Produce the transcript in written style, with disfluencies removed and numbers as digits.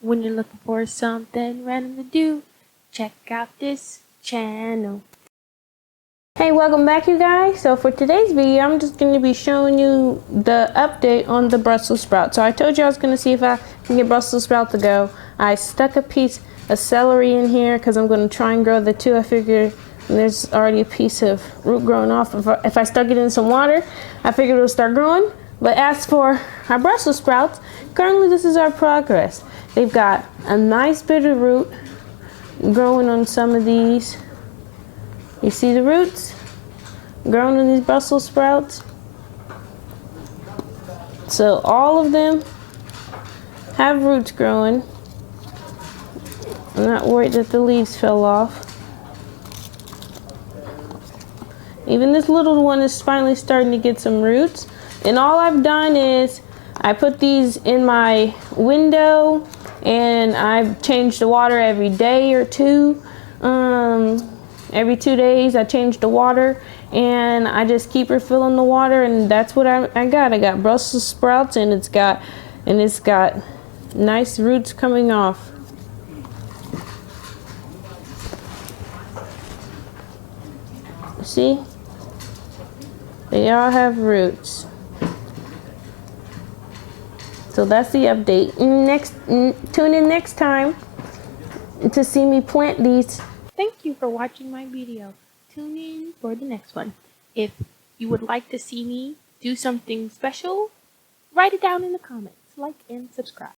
When you're looking for something random to do, check out this channel. Hey, welcome back you guys. So for today's video, I'm just going to be showing you the update on the Brussels sprout. So I told you I was going to see if I can get Brussels sprout to go. I stuck a piece of celery in here because I'm going to try and grow the two. I figured there's already a piece of root growing off. If I stuck it in some water, I figured it'll start growing. But as for our Brussels sprouts, currently this is our progress. They've got a nice bit of root growing on some of these. You see the roots growing in these Brussels sprouts? So all of them have roots growing. I'm not worried that the leaves fell off. Even this little one is finally starting to get some roots. And all I've done is I put these in my window and I've changed the water every day or two. Every 2 days I change the water and I just keep refilling the water, and that's what I got. I got Brussels sprouts and it's got nice roots coming off. See? They all have roots. So that's the update. Tune in next time to see me plant these. Thank you for watching my video. Tune in for the next one. If you would like to see me do something special, write it down in the comments. Like and subscribe.